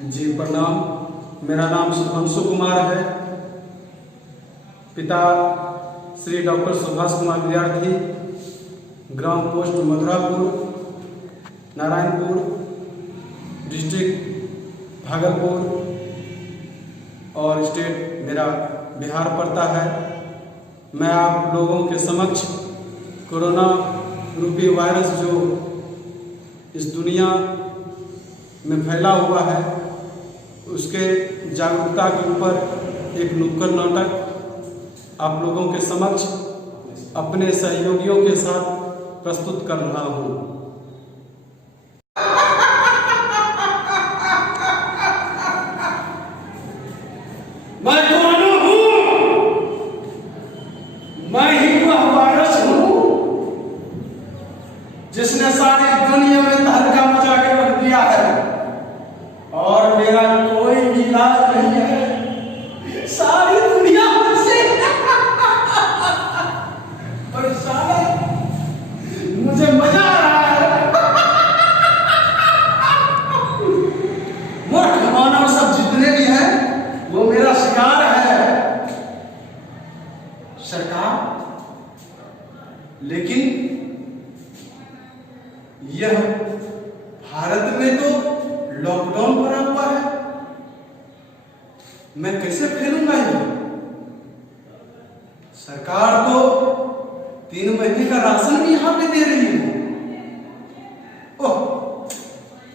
जी प्रणाम। मेरा नाम सुभांशु कुमार है। पिता श्री डॉक्टर सुभाष कुमार विद्यार्थी, ग्राम पोस्ट मथुरापुर, नारायणपुर, डिस्ट्रिक्ट भागलपुर और स्टेट मेरा बिहार पड़ता है। मैं आप लोगों के समक्ष कोरोना रूपी वायरस जो इस दुनिया में फैला हुआ है उसके जागरूकता के ऊपर एक नुक्कड़ नाटक आप लोगों के समक्ष अपने सहयोगियों के साथ प्रस्तुत कर रहा हूँ। मैं कौन हूँ? मैं ही वह वायरस हूँ जिसने सारी दुनिया में तहलका मचा के रख दिया है और मेरा कोई भी इलाज नहीं है। सारी दुनिया मुझसे और सारा मुझे मजा आ रहा है। मूर्ख मानव सब जितने भी हैं वो मेरा शिकार है। सरकार, लेकिन यह भारत में तो लॉकडाउन पड़ा हुआ है, मैं कैसे फैलूंगा ये? सरकार तो 3 महीने का राशन भी यहां पे दे रही है। ओह,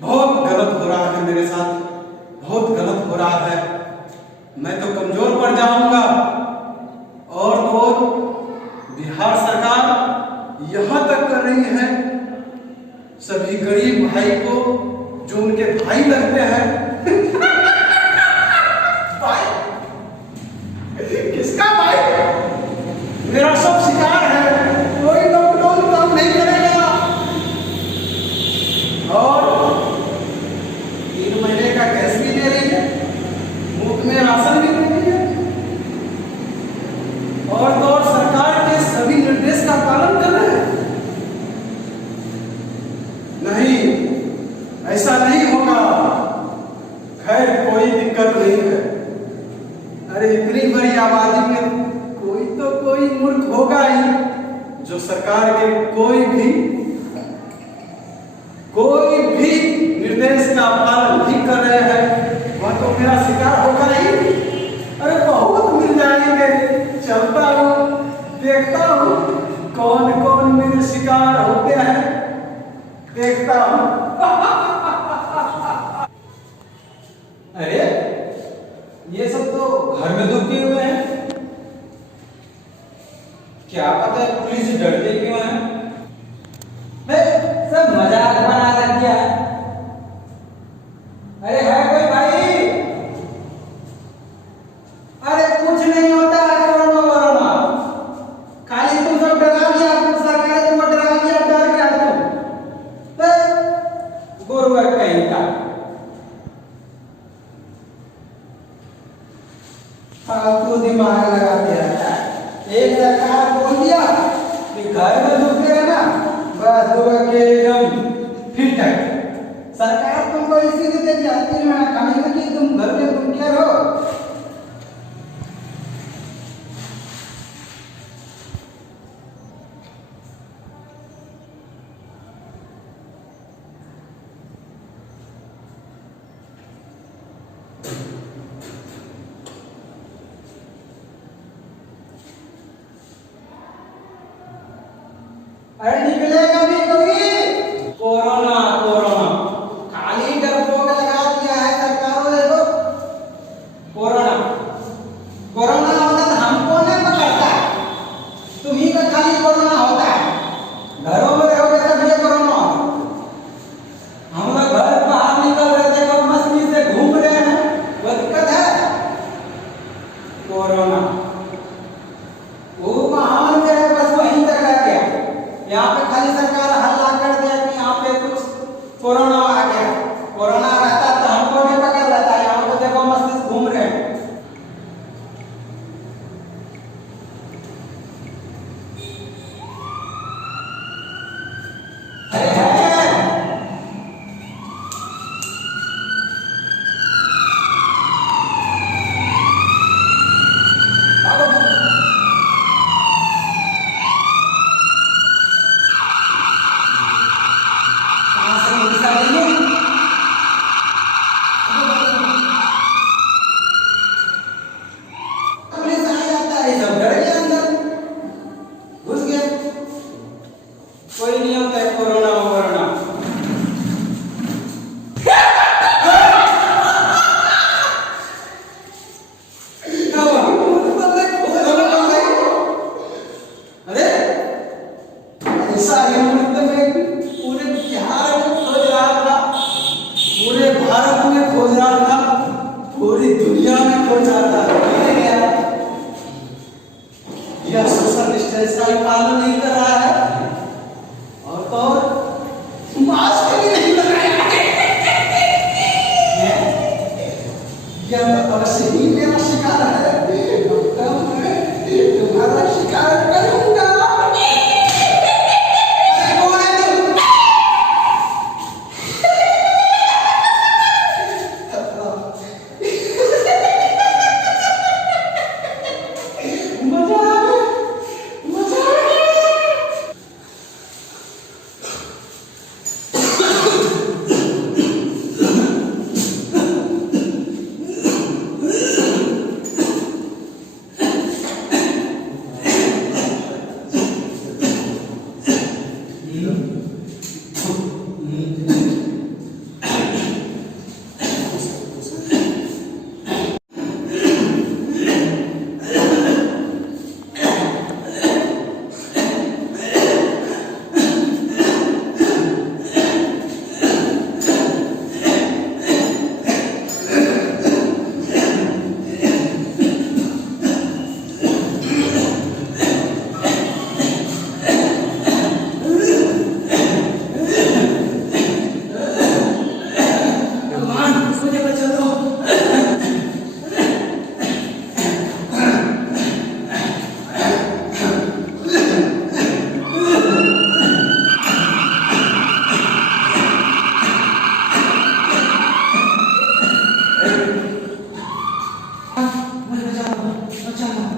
बहुत गलत हो रहा है मेरे साथ, बहुत गलत हो रहा है। मैं तो कमजोर पड़ जाऊंगा। और बिहार सरकार यहां तक कर रही है सभी गरीब भाई को जो उनके भाई लगते हैं भाई, किसका भाई? मेरा सब शिकार है, कोई लॉकडाउन काम नहीं करेगा। और 3 महीने का गैस भी दे रही है, मुफ्त में राशन भी दे रही है और तो और सरकार के सभी निर्देश का पालन कर रहे हैं। नहीं, ऐसा नहीं होगा। खैर, कोई दिक्कत नहीं है। अरे इतनी बड़ी आबादी में कोई मूर्ख होगा ही जो सरकार के कोई भी निर्देश का पालन नहीं कर रहे हैं। वह तो मेरा शिकार होगा ही। अरे बहुत मिल जाएंगे, चलता हूँ, देखता हूँ कौन कौन मेरे शिकार होते हैं, देखता हूँ। अरे ये सब तो घर में दुखी हुए हैं, क्या पता है पुलिस डरते क्यों है? सब मजाक बना रख दिया है। अरे है कोई भाई? अरे कुछ नहीं होता है कोरोना, खाली तुम सब डरा दिया, सरकार तुमको डरा दिया, डर गया तुम। गोरुआ कहीं का फालतू दिमाग लगाते रहता है। एक सरकार बोल दिया कि घर में दुखते रहना, बस लोग के एकदम फिट है। सरकार तुमको इसीलिए दे दिया 3 महीना कमी कि तुम घर में दुखते रहो। अरे निकलेगा भी कोई? कोरोना खाली डरपोक लगा दिया है सरकारों ने। तो कोरोना होता तो हमको नहीं पकड़ता, तुम्ही का खाली कोरोना होता है। घरों में रहोगे तब ये कोरोना होता। हम लोग घर बाहर निकल रहे थे और मस्ती से घूम रहे हैं, वो दिक्कत है। कोरोना वो महान है, बस वहीं तक रह गया। यहाँ पे खाली यह तो अवश्य ही मेरा शिकार है। तो मैं तुम्हारा शिकार करूंगा। अरे कौन है तुम? मजा आ गया, मजा आ गया।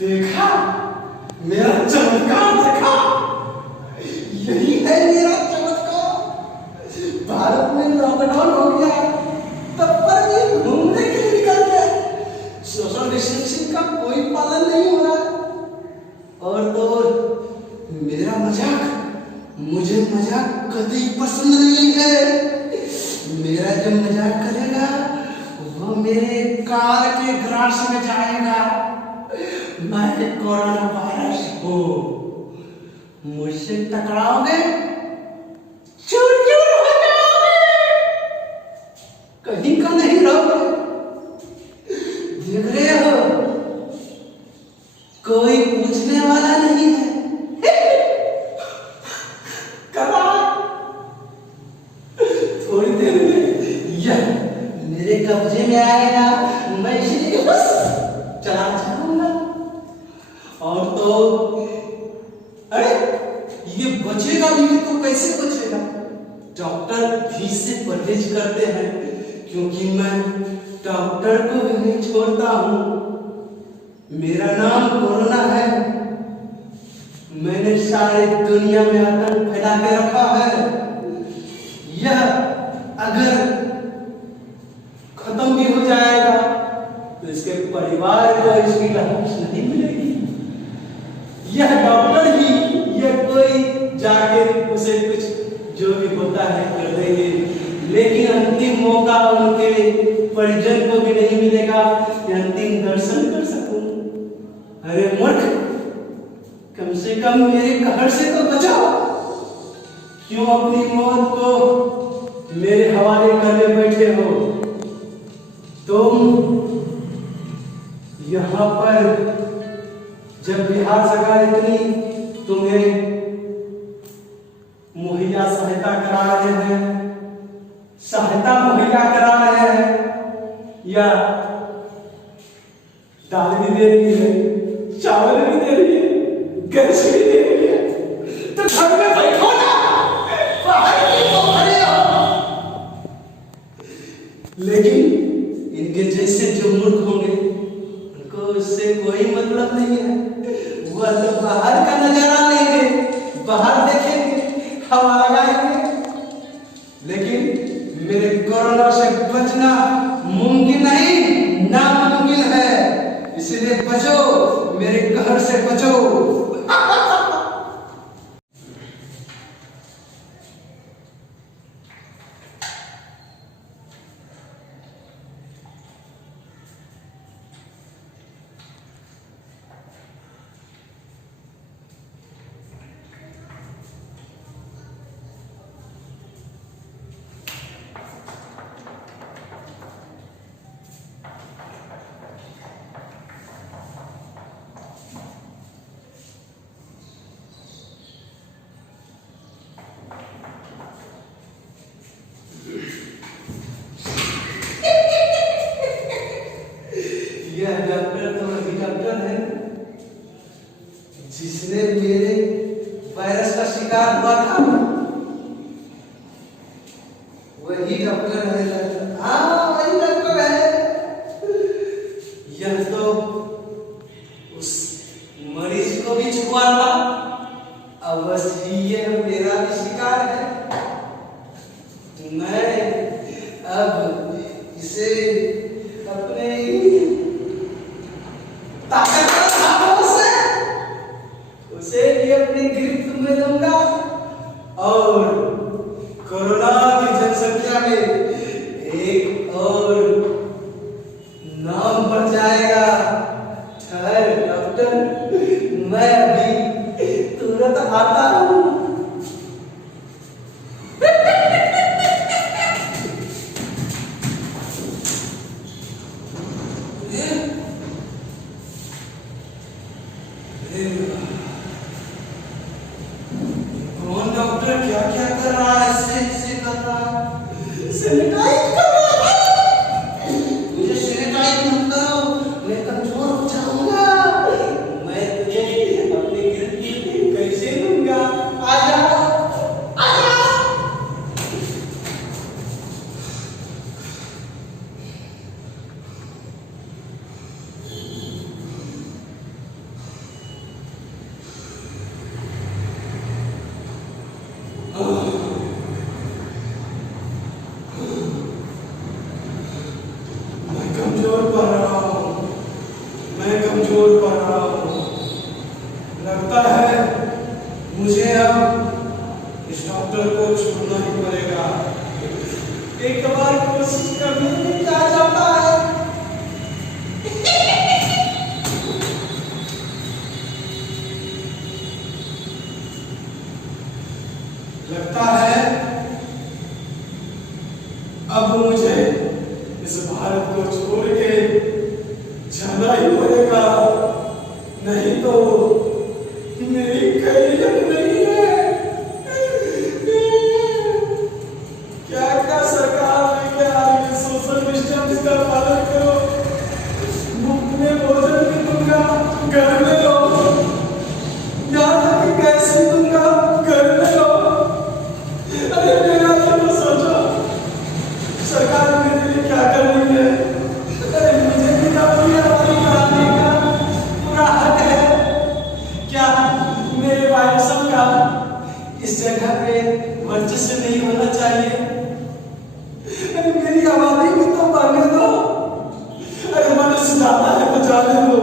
देखा, मेरा चमत्कार देखा। यही है मेरा चमत्कार। भारत में लॉकडाउन हो गया, तब पर भी घूमने के लिए निकल गए। सोशल डिस्टेंसिंग का कोई पालन नहीं हो रहा। और तो मेरा मजाक, मुझे मजाक कभी पसंद नहीं है। मेरा जो मजाक करेगा वो मेरे कार के ग्रास में जाएगा। मैं कोरोना वायरस हूँ, मुझसे टकराओगे चूर चूर हो जाओगे, कहीं का नहीं रहोगे। देख रहे हो, कोई पूछने वाला नहीं है। करा थोड़ी देर में यह मेरे कब्जे में आएगा, मैं इसे बस चला जाऊंगा। और तो अरे ये बचेगा भी तो कैसे बचेगा? डॉक्टर भी से परहेज करते हैं, क्योंकि मैं डॉक्टर को भी नहीं छोड़ता हूँ। मेरा नाम कोरोना है। मैंने सारी दुनिया में आतंक फैला के रखा है। यह अगर खत्म भी हो जाएगा तो इसके परिवार को इसकी लाश नहीं मिलेगी। यह डॉक्टर ही, यह कोई जाके उसे कुछ जो भी होता है कर देंगे, लेकिन अंतिम मौका उनके परिजन को भी नहीं मिलेगा कि अंतिम दर्शन कर सकूं। अरे मूर्ख, कम से कम मेरे कहर से तो बचाओ। क्यों अपनी मौत को मेरे हवाले करने बैठे हो? तुम यहाँ पर जब बिहार सरकार इतनी तुम्हें मुहैया सहायता करा रहे हैं, या दाल भी दे रही है, चावल भी दे रही है, गैस भी दे रही है, तो घर में बैठो ना, बाहर क्यों खड़े हो? लेकिन इनके जैसे जो मूर्ख होंगे उनको उससे कोई मतलब नहीं है। वह तो बाहर का नजारा लेंगे, बाहर देखेंगे, हवा लगाएंगे। लेकिन मेरे कोरोना से बचना मुमकिन नहीं, नामुमकिन है। इसलिए बचो, मेरे कहर से बचो। यह डॉक्टर तो वही डॉक्टर है जिसने मेरे वायरस का शिकार हुआ था। वही डॉक्टर है, हाँ वही डॉक्टर है। यह तो उस मरीज को भी छुआ था, अवश्य ये मेरा भी शिकार है। मैं अब इसे अपने ताकतवर हाथों से उसे भी अपनी गिरफ्त में लूंगा और कोरोना की जनसंख्या में एक और नाम बढ़ जाएगा। ठहर डॉक्टर, मैं अभी तुरंत आता हूँ। कौन डॉक्टर क्या क्या कर रहा है? ऐसे कर रहा है, सैनिटाइज कर रहा है। मुझे सैनिटाइज मत करो, मैं कमजोर हो जाऊंगा। मैं तुझे अपनी गिरफ्त कैसे लूंगा? आ जाओ, आ जाओ। मैं कमजोर पड़ रहा हूँ, मैं कमजोर पड़ रहा हूँ। लगता है मुझे अब इस डॉक्टर को छोड़ना ही पड़ेगा। एक बार कोशिश करने में क्या जाता है। लगता है अब मुझे इस भारत को छोड़ के जाना ही पड़ेगा, नहीं तो मेरी खैरियत नहीं है। क्या क्या सरकार लेके आ रही है, सोशल डिस्टेंस का पालन करो, मुफ्त में भोजन भी दूंगा, घर में रहो, यहाँ तक कि गैस भी दूंगा, घर में रहो। अरे मेरा तो सोचो, सरकार मेरे लिए क्या कर रही है। अरे मुझे भी अपनी आबादी बढ़ाने का पूरा हक है। क्या मेरे वायरसों का इस जगह पे वर्चस्व नहीं होना चाहिए? अरे मेरी आबादी भी तो बढ़ने दो। अरे मनुष्य जाता है तो जाने दो,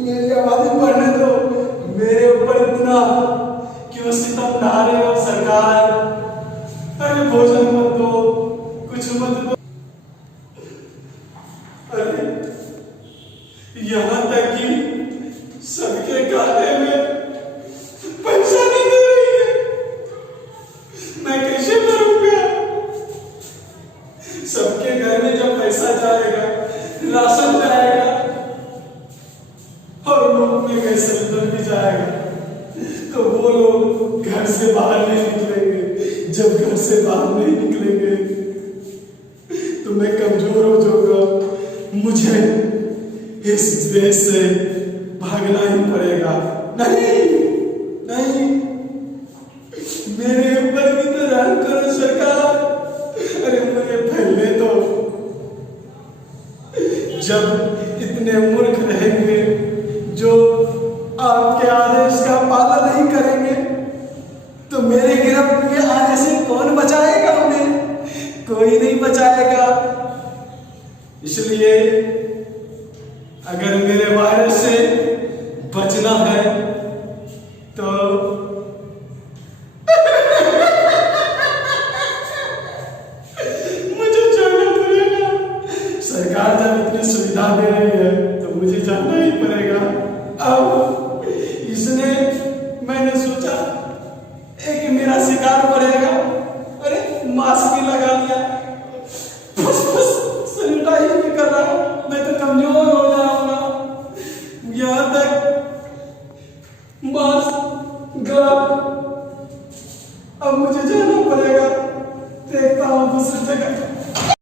मेरी आबादी बढ़ने दो। मेरे ऊपर इतना क्यों सितम ढा रहे हो सरकार? अरे भोजन मत दो, कुछ मत दो। अरे यहाँ तक कि सबके खाते में पैसा नहीं दे रही है, मैं कैसे भरूंगा? सबके घर में जब पैसा जाएगा, राशन जाएगा और लोग में गैस सिलेंडर भी जाएगा, तो वो लोग घर से बाहर नहीं निकलेंगे। जब घर से बाहर नहीं निकलेंगे तो मैं कमजोर हो जाऊंगा, मुझे इस देश से भागना ही पड़ेगा। नहीं नहीं, मेरे ऊपर भी तो रहम करो सरकार। अरे मुझे फैलने दो। जब इतने मूर्ख रहेंगे जो आपके आदेश का पालन नहीं करेंगे, तो मेरे गिरफ्त में आने से कौन बचाएगा उन्हें? कोई नहीं बचाएगा। इसलिए अगर मेरे वायरस से बचना है तो मुझे जाना पड़ेगा। सरकार जब इतनी सुविधा दे रही है तो मुझे जाना ही पड़ेगा। अब इसने, मैंने सोचा कि मेरा शिकार बढ़ेगा। अरे मास्क भी लगा लिया, बस सैनिटाइज भी कर रहा हूं। मैं तो कमजोर हो जाऊंगा। यहाँ तक मास्क गला, अब मुझे जाना पड़ेगा। देखता हूँ दूसरी जगह।